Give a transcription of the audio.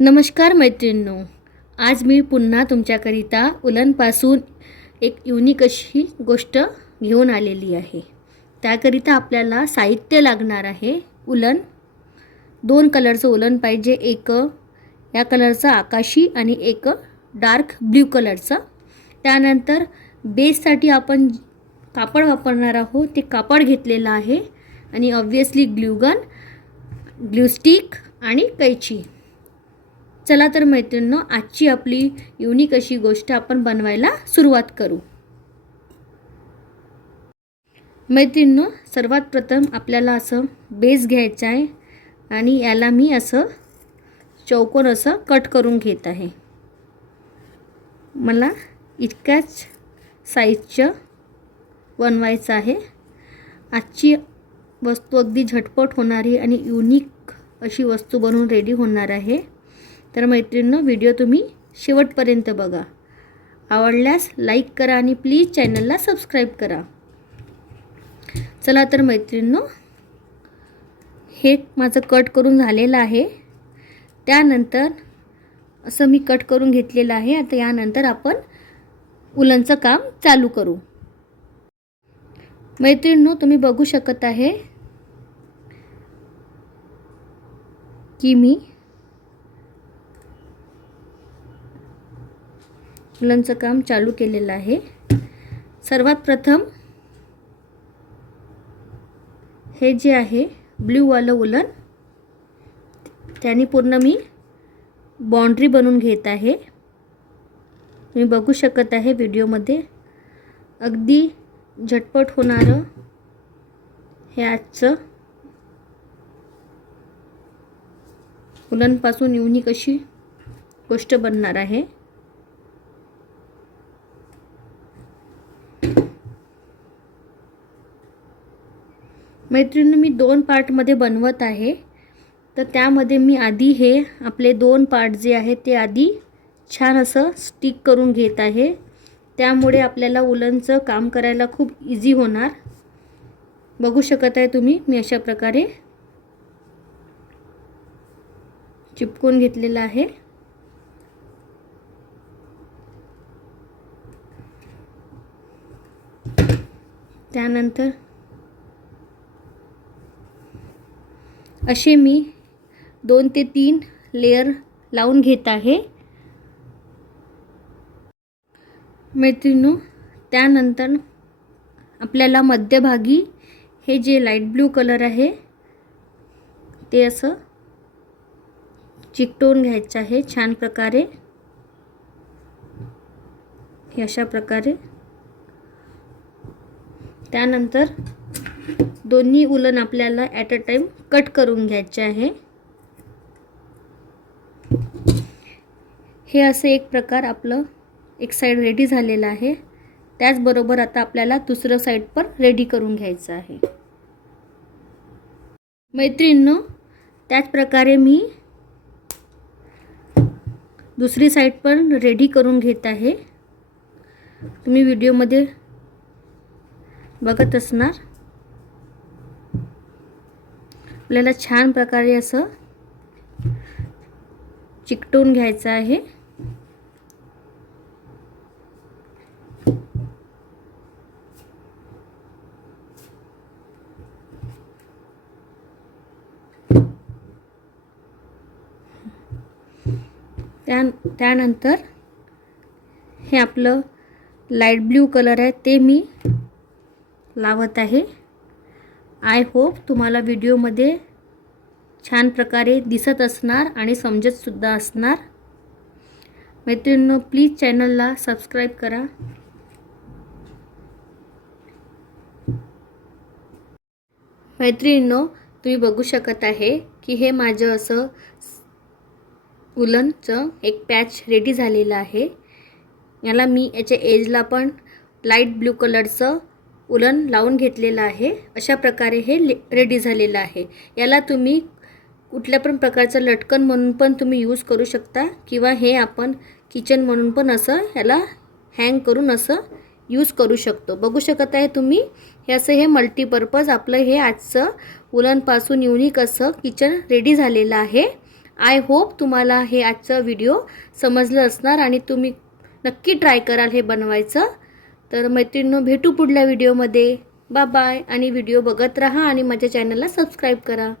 नमस्कार मैत्रिणींनो आज मी पुन्हा तुमच्याकरिता उलनपासून एक युनिक अशी गोष्ट घेऊन आलेली आहे. त्याकरिता आपल्याला साहित्य लागणार आहे उलन. दोन कलरचं उलन पाहिजे एक या कलरचं आकाशी आणि एक डार्क ब्ल्यू कलरचं त्यानंतर बेससाठी आपण कापड वापरणार आहोत ते कापड घेतलेलं आहे. आणि ऑब्वियसली ग्ल्यूगन ग्ल्यूस्टिक आणि कैची. चला तर मैत्रिणींनो आजची आपली युनिक अशी गोष्ट आपण बनवायला सुरुवात करू. मैत्रिणींनो सर्वात प्रथम आपल्याला असं बेस घ्यायचं आहे आणि याला मी असं चौकोन असं कट करून घेत आहे. मला इतक्याच साईजचं बनवायचं आहे. आजची वस्तू अगदी झटपट होणारी आणि युनिक अशी वस्तू बनवून रेडी होणार आहे. तर मैत्रिणींनो व्हिडिओ तुम्ही शेवटपर्यंत बघा. आवडल्यास लाईक करा आणि प्लीज चॅनलला सबस्क्राईब करा. चला तर मैत्रिणींनो हे माझं कट करून झालेलं आहे. त्यानंतर असं मी कट करून घेतलेलं आहे. आता यानंतर आपण उलनचं काम चालू करू. मैत्रिणींनो तुम्ही बघू शकत आहे की मी उलनचं काम चालू केलेलं आहे. सर्वात प्रथम हे जे आहे ब्ल्यूवालं उलन त्याने पूर्ण मी बाँड्री बनवून घेत आहे. तुम्ही बघू शकत आहे व्हिडिओमध्ये. अगदी झटपट होणारं हे आजचं उलनपासून युनिक अशी गोष्ट बनणार आहे. मैत्रिणी मी दोन पार्टमध्ये बनवत आहे. तर त्यामध्ये मी आधी हे आपले दोन पार्ट जे आहे ते आधी छान असं स्टिक करून घेत आहे. त्यामुळे आपल्याला उलनचं काम करायला खूप इझी होणार. बघू शकत आहे तुम्ही मी अशा प्रकारे चिपकून घेतलेलं आहे. त्यानंतर असे मी दोन ते तीन लेअर लावून घेत आहे. मैत्रिणू त्यानंतर आपल्याला मध्यभागी हे जे लाइट ब्लू कलर आहे ते असं चिकटवून घ्यायचं आहे छान प्रकारे. अशा प्रकारे. त्यानंतर दोन्ही उलन आपल्याला ॲट अ टाईम कट करून घ्यायचे आहे. हे असे एक प्रकार आपलं एक साईड रेडी झालेलं आहे. त्याचबरोबर आता आपल्याला दुसरं साईड पण रेडी करून घ्यायचं आहे. मैत्रिणींनो त्याचप्रकारे मी दुसरी साईड पण रेडी करून घेत आहे. तुम्ही व्हिडिओमध्ये बघत असणार. आपल्याला छान प्रकारे असं चिकटून घ्यायचं आहे. त्या त्यानंतर हे आपलं लाइट ब्ल्यू कलर आहे ते मी लावत आहे. आय होप तुम्हाला व्हिडिओमध्ये छान प्रकारे दिसत असणार आणि समजतसुद्धा असणार. मैत्रिणींनो प्लीज चॅनलला सबस्क्राईब करा. मैत्रिणींनो तुम्ही बघू शकत आहे की हे माझं असं उलनचं एक पॅच रेडी झालेलं आहे. याला मी याच्या एजला पण लाइट ब्ल्यू कलरचं उलन लावून घेतलेलं आहे. अशा प्रकारे हे ले रेडी झालेलं आहे. याला तुम्ही कुठल्या पण प्रकारचं लटकन म्हणून पण तुम्ही यूज करू शकता किंवा हे आपण किचन म्हणून पण असं ह्याला हँग करून असं यूज करू शकतो. बघू शकत आहे तुम्ही? हे असं हे मल्टीपर्पज आपलं हे आजचं उलनपासून युनिक असं किचन रेडी झालेलं आहे. आय होप तुम्हाला हे आजचं व्हिडिओ समजलं असणार आणि तुम्ही नक्की ट्राय कराल हे बनवायचं. तर मैत्रिणींनो भेटू पुढल्या व्हिडिओमध्ये. बा बाय आणि व्हिडिओ बघत राहा आणि माझ्या चॅनलला सबस्क्राईब करा.